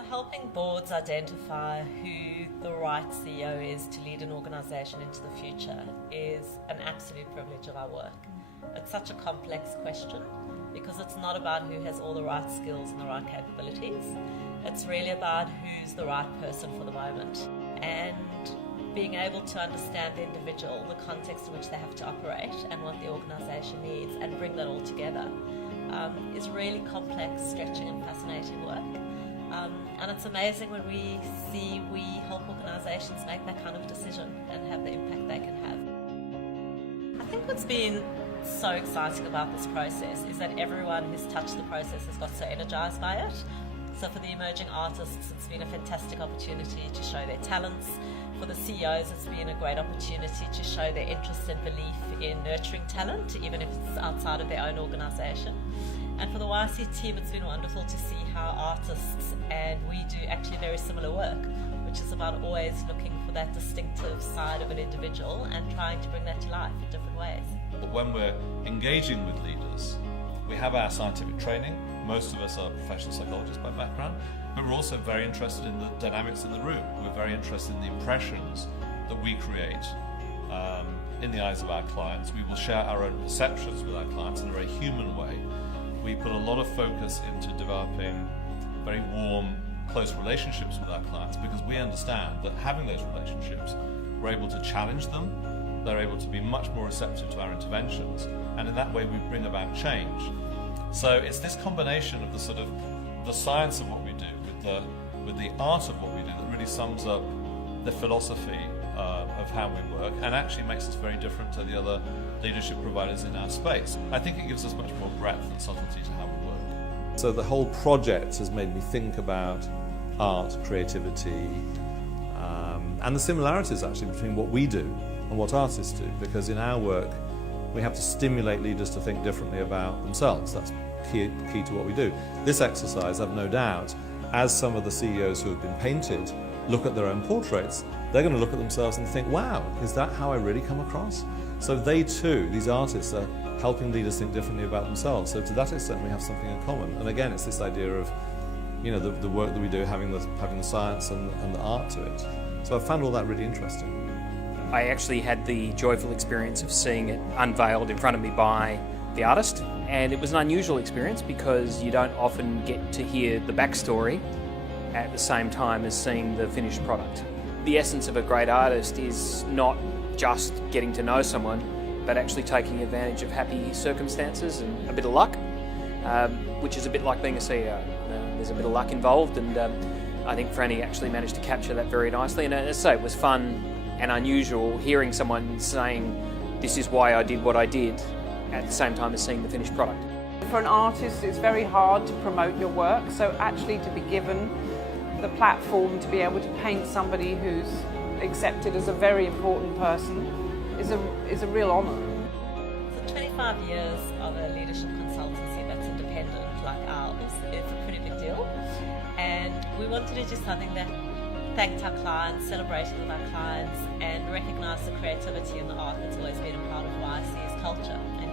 So helping boards identify who the right CEO is to lead an organisation into the future is an absolute privilege of our work. It's such a complex question because it's not about who has all the right skills and the right capabilities. It's really about who's the right person for the moment, and being able to understand the individual, the context in which they have to operate and what the organisation needs, and bring that all together is really complex, stretching and fascinating work. And it's amazing when we help organisations make that kind of decision and have the impact they can have. I think what's been so exciting about this process is that everyone who's touched the process has got so energised by it. So for the emerging artists, it's been a fantastic opportunity to show their talents. For the CEOs, it's been a great opportunity to show their interest and belief in nurturing talent, even if it's outside of their own organisation. And for the YSC team, it's been wonderful to see how artists and we do actually very similar work, which is about always looking for that distinctive side of an individual and trying to bring that to life in different ways. When we're engaging with leaders, we have our scientific training. Most of us are professional psychologists by background, but we're also very interested in the dynamics in the room. We're very interested in the impressions that we create in the eyes of our clients. We will share our own perceptions with our clients in a very human way. We put a lot of focus into developing very warm, close relationships with our clients because we understand that having those relationships, we're able to challenge them, they're able to be much more receptive to our interventions, and in that way we bring about change. So it's this combination of the science of what we do with the art of what we do that really sums up the philosophy of how we work and actually makes us very different to the other leadership providers in our space. I think it gives us much more breadth and subtlety to how we work. So the whole project has made me think about art, creativity, and the similarities actually between what we do and what artists do, because in our work we have to stimulate leaders to think differently about themselves. That's key to what we do. This exercise, I've no doubt, as some of the CEOs who have been painted look at their own portraits, they're going to look at themselves and think, wow, is that how I really come across? So they too, these artists, are helping leaders think differently about themselves. So to that extent we have something in common. And again, it's this idea of, you know, the work that we do having the science and the art to it. So I found all that really interesting. I actually had the joyful experience of seeing it unveiled in front of me by the artist, and it was an unusual experience because you don't often get to hear the backstory at the same time as seeing the finished product. The essence of a great artist is not just getting to know someone, but actually taking advantage of happy circumstances and a bit of luck, which is a bit like being a CEO. There's a bit of luck involved, and I think Franny actually managed to capture that very nicely. And as I say, it was fun and unusual hearing someone saying, this is why I did what I did, at the same time as seeing the finished product. For an artist, it's very hard to promote your work, so actually to be given the platform to be able to paint somebody who's accepted as a very important person is a real honour. So 25 years of a leadership consultancy that's independent like ours is a pretty big deal, and we wanted to do something that thanked our clients, celebrated with our clients, and recognised the creativity and the art that's always been a part of YSC's culture and